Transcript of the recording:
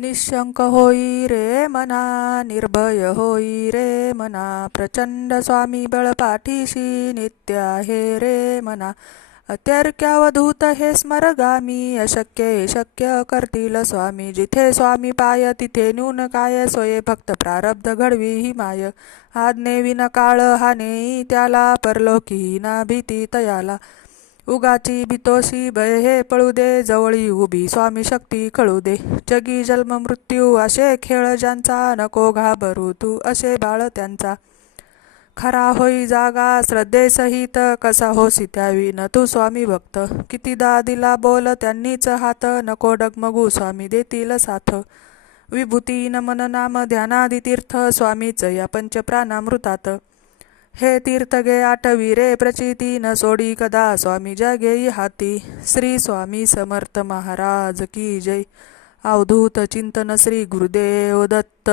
निशंक होई रे मना, निर्भय होई रे मना, प्रचंड स्वामी बळ पाठीशी नित्य आहे रे मना. अत्यर्क्यावधूत हे स्मरगामी, अशक्य हे शक्य करतील स्वामी. जिथे स्वामी पाय तिथे न्यून काय, सोये भक्त प्रारब्ध घडवी ही माय. आज्ञेविन काळ हा नेई त्याला, परलोकी ना भीती तयाला. उगाची बितोशी भय हे पळू दे, जवळी उभी स्वामी शक्ती कळू दे. जगी जन्म मृत्यू असे खेळ ज्यांचा, नको घाबरू तू असे बाळ त्यांचा. खरा होई जागा श्रद्धेसहित, कसा होसी त्याविन तू स्वामी भक्त. कितीदा दिला बोल त्यांनीच हात, नको डगमगू स्वामी देतील साथ. विभूती नमन नाम ध्यानादी तीर्थ, स्वामीच या पंचप्राणामृतात. हे तीर्थ गे आठवी रे प्रचिती, न सोडी कदा स्वामी ज्या घेई हाती. श्री स्वामी समर्थ महाराज की जय. अवधूत चिंतन श्री गुरुदेव दत्त.